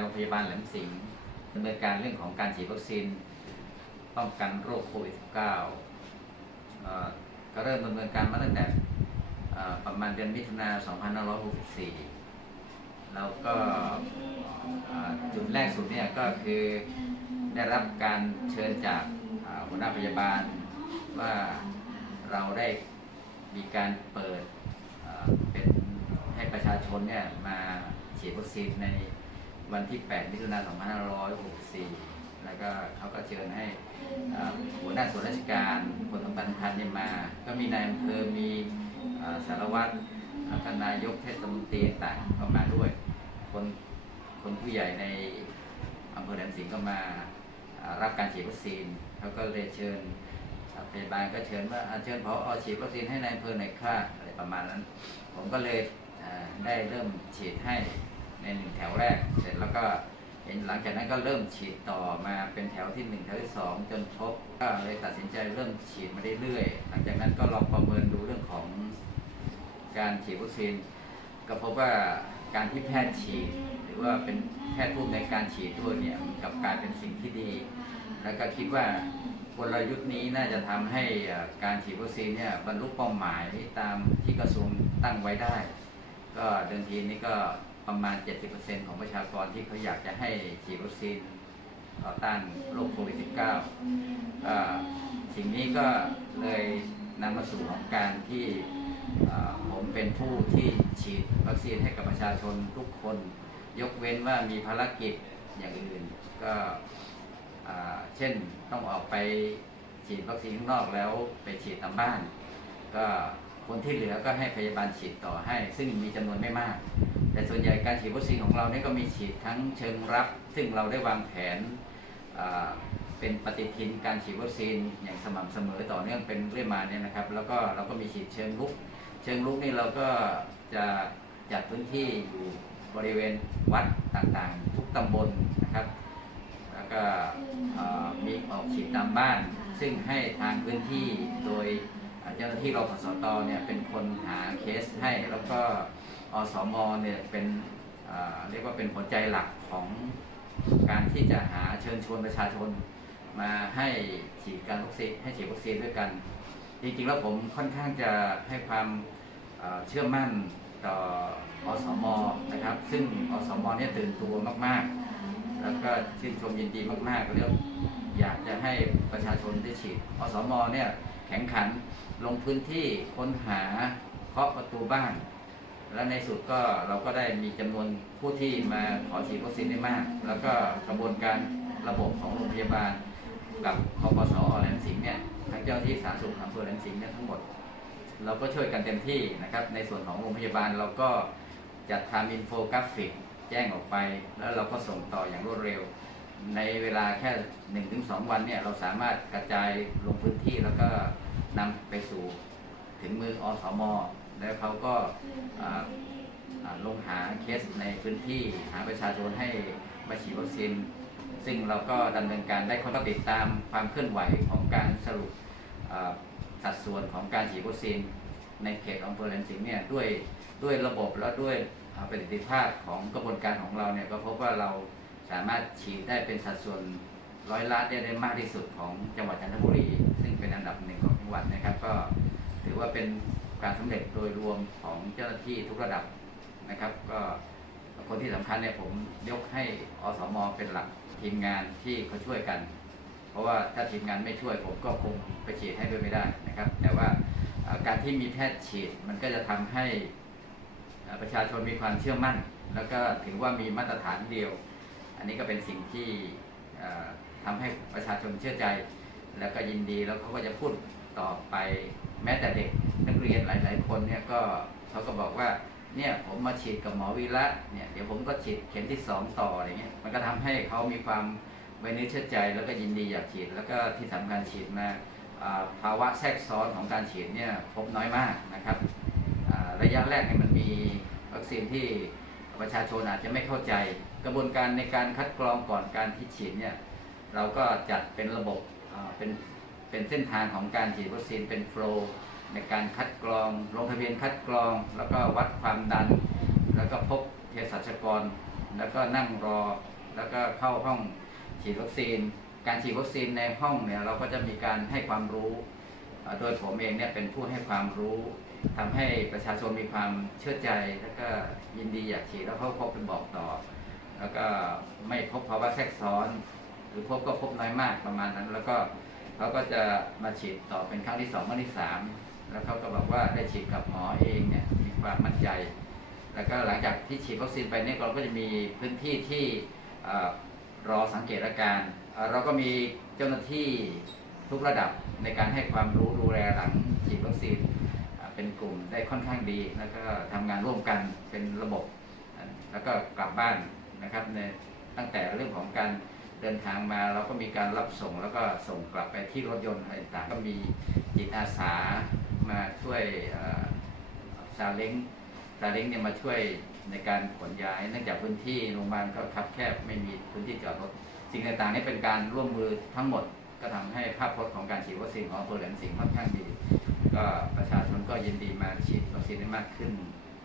โรงพยาบาลแหลมสิงห์ดำเนินการเรื่องของการฉีดวัคซีนป้องกันโรคโควิด -19 เอ่อก็เริ่มดำเนินการมาตั้งแต่ประมาณเดือนมิถุนา2564 แล้วก็เอ่อจุดแรกสุดเนี่ยก็คือได้รับการเชิญจากหัวหน้าพยาบาลว่าเราได้มีการเปิดเป็นให้ประชาชนเนี่ยมาฉีดวัคซีนใน วันที่ 8 มิถุนายน 2564 แล้วก็เขาก็เชิญให้หัวหน้าส่วนราชการคนสำคัญสำคัญเนี่ยมา ก็มีนายอำเภอ มีสารวัตรแล้วก็นายกเทศมนตรีต่างก็มาด้วย คนคนผู้ใหญ่ในอำเภอแหลมสิงห์ก็มารับการฉีดวัคซีนเขาก็เลยเชิญพยาบาลก็เชิญว่าเชิญพอฉีดวัคซีนให้นายอำเภอหน่อยค่ะอะไรประมาณนั้น ผมก็เลยได้เริ่มฉีดให้ ในหนึ่งแถวแรก เสร็จแล้วก็เห็นหลังจากนั้นก็เริ่มฉีดต่อมาเป็นแถวที่หนึ่งแถวที่สองจนครบก็เลยตัดสินใจเริ่มฉีดมาเรื่อยๆหลังจากนั้นก็ลองประเมินดูเรื่องของการฉีดวัคซีนก็พบว่าการที่แพทย์ฉีด หรือว่าเป็นแพทย์ผู้ในการฉีดด้วยเนี่ยกับกายเป็นสิ่งที่ดี แล้วก็คิดว่ากลยุทธ์นี้น่าจะทำให้อ่อการฉีดวัคซีนเนี่ยบรรลุเป้าหมายตามที่กระทรวงตั้งไว้ได้ ก็เดิมทีนี้ก็ ประมาณ 70%ของประชากรที่เขาอยากจะให้ฉีดวัคซีนต่อต้านโรคโควิด -19 ก็สิ่งนี้ก็เลยนำมาสู่ของการที่ผมเป็นผู้ที่ฉีดวัคซีนให้กับประชาชนทุกคน ยกเว้นว่ามีภารกิจอย่างอื่น ก็เช่นต้องออกไปฉีดวัคซีนข้างนอกแล้วไปฉีดตามบ้าน ก็คนที่เหลือก็ให้พยาบาลฉีดต่อให้ ซึ่งมีจำนวนไม่มาก แต่ส่วนใหญ่การฉีดวัคซีนของเราเนี่ยก็มีฉีดทั้งเชิงรับ ซึ่งเราได้วางแผนเป็นปฏิทินการฉีดวัคซีนอย่างสม่ำเสมอต่อเนื่องเป็นเรื่อยมาเนี่ยนะครับ แล้วก็เราก็มีฉีดเชิงลุก เชิงลุกนี่เราก็จะจัดพื้นที่อยู่บริเวณวัดต่างๆ ทุกตำบลนะครับ แล้วก็มีออกฉีดตามบ้าน ซึ่งให้ทางพื้นที่โดยเจ้าหน้าที่รพสตเนี่ยเป็นคนหาเคสให้แล้วก็ อสมเนี่ยเป็นเรียกว่าเป็นหัวใจหลักของการที่จะหาเชิญชวนประชาชน มาให้ฉีดการวัคซีนให้ฉีดวัคซีนด้วยกัน จริงๆแล้วผมค่อนข้างจะให้ความเชื่อมั่นต่ออสมนะครับ ซึ่งอสมเนี่ยตื่นตัวมากๆ แล้วก็ชื่นชมยินดีมากๆก็เรียกอยากจะให้ประชาชนได้ฉีดอสมเนี่ยแข่งขันลงพื้นที่ค้นหาเคาะประตูบ้าน และในสุดก็เราก็ได้มีจำนวนผู้ที่มาขอฉีดวัคซีนได้มาก แล้วก็กระบวนการระบบของโรงพยาบาล กับคอปสอแหลมสิงห์เนี่ยทั้งเจ้าหน้าที่สาธารณสุขอำเภอแหลมสิงห์เนี่ยทั้งหมด เราก็ช่วยกันเต็มที่นะครับ ในส่วนของโรงพยาบาลเราก็จัดทำอินโฟกราฟิกแจ้งออกไป แล้วเราก็ส่งต่ออย่างรวดเร็ว ในเวลาแค่ 1-2 วันเนี่ยเราสามารถกระจายลงพื้นที่แล้วก็นำไปสู่ถึงมืออสม แล้วเขาก็ลงหาเคสในพื้นที่หาประชาชนให้มาฉีดวัคซีน ซึ่งเราก็ดำเนินการได้เขาก็ติดตามความเคลื่อนไหวของการสรุปสัดส่วนของการฉีดวัคซีน ในเขตอำเภอแหลมสิงห์เนี่ยด้วยด้วยระบบและด้วยประสิทธิภาพของกระบวนการของเราเนี่ยก็พบว่าเราสามารถฉีดได้เป็นสัดส่วนร้อยล้านได้ได้มากที่สุดของจังหวัดจันทบุรี ซึ่งเป็นอันดับหนึ่งของจังหวัดนะครับก็ถือว่าเป็น การสำเร็จโดยรวมของเจ้าหน้าที่ทุกระดับนะครับ ก็คนที่สำคัญเนี่ยผมยกให้อสมเป็นหลักทีมงานที่เขาช่วยกัน เพราะว่าถ้าทีมงานไม่ช่วยผมก็คงไปฉีดให้ด้วยไม่ได้นะครับ แต่ว่าการที่มีแพทย์ฉีดมันก็จะทำให้ประชาชนมีความเชื่อมั่น แล้วก็ถือว่ามีมาตรฐานเดียว อันนี้ก็เป็นสิ่งที่เอ่อทำให้ประชาชนเชื่อใจ แล้วก็ยินดีแล้วเขาก็จะพูดต่อไป แม้แต่เด็กนักเรียนหลาย ๆ คนเนี่ยก็เขาก็บอกว่าเนี่ยผมมาฉีดกับหมอวีระเนี่ยเดี๋ยวผมก็ฉีดเข็มที่สองต่ออะไรเงี้ยมันก็ทำให้เขามีความไว้เนื้อเชื่อใจแล้วก็ยินดีอยากฉีดแล้วก็ที่สำคัญฉีดมาภาวะแทรกซ้อนของการฉีดเนี่ยพบน้อยมากนะครับระยะแรกเนี่ยมันมีวัคซีนที่ประชาชนอาจจะไม่เข้าใจ กระบวนการในการคัดกรองก่อนการที่ฉีดเนี่ยเราก็จัดเป็นระบบเป็น เป็นเส้นทางของการฉีดวัคซีนเป็นโฟล์ในการคัดกรองลงทะเบียนคัดกรอง แล้วก็วัดความดัน แล้วก็พบเภสัชกร แล้วก็นั่งรอ แล้วก็เข้าห้องฉีดวัคซีน การฉีดวัคซีนในห้องเนี่ยเราก็จะมีการให้ความรู้ โดยผมเองเนี่ยเป็นผู้ให้ความรู้ทำให้ประชาชนมีความเชื่อใจแล้วก็ยินดีอยากฉีดแล้วเขาพบเป็นบอกต่อ แล้วก็ไม่พบภาวะแทรกซ้อน หรือพบก็พบน้อยมากประมาณนั้นแล้วก็ เขาก็จะมาฉีดต่อเป็นครั้งที่สองครั้งที่สามแล้วเขาก็บอกว่าได้ฉีดกับหมอเองเนี่ยมีความมั่นใจ แล้วก็หลังจากที่ฉีดวัคซีนไปเนี่ยเราก็จะมีพื้นที่ที่รอสังเกตอาการ เราก็มีเจ้าหน้าที่ทุกระดับในการให้ความรู้ดูแลหลังฉีดวัคซีนเป็นกลุ่มได้ค่อนข้างดี แล้วก็ทำงานร่วมกันเป็นระบบ แล้วก็กลับบ้านนะครับในตั้งแต่เรื่องของการ เดินทางมาเราก็มีการรับส่งแล้วก็ส่งกลับไปที่รถยนต์อะไรต่างก็มีจิตอาสามาช่วยเอ่อซาเล้งซาเล้งเนี่ยมาช่วยในการขนย้าย เนื่องจากพื้นที่โรงพยาบาลก็คับแคบไม่มีพื้นที่จอดรถสิ่งต่างๆนี่เป็นการร่วมมือทั้งหมดก็ทำให้ภาพพจน์ของการฉีดวัคซีนของอำเภอแหลมสิงห์ค่อนข้างดี ก็ประชาชนก็ยินดีมาฉีดวัคซีนได้มากขึ้น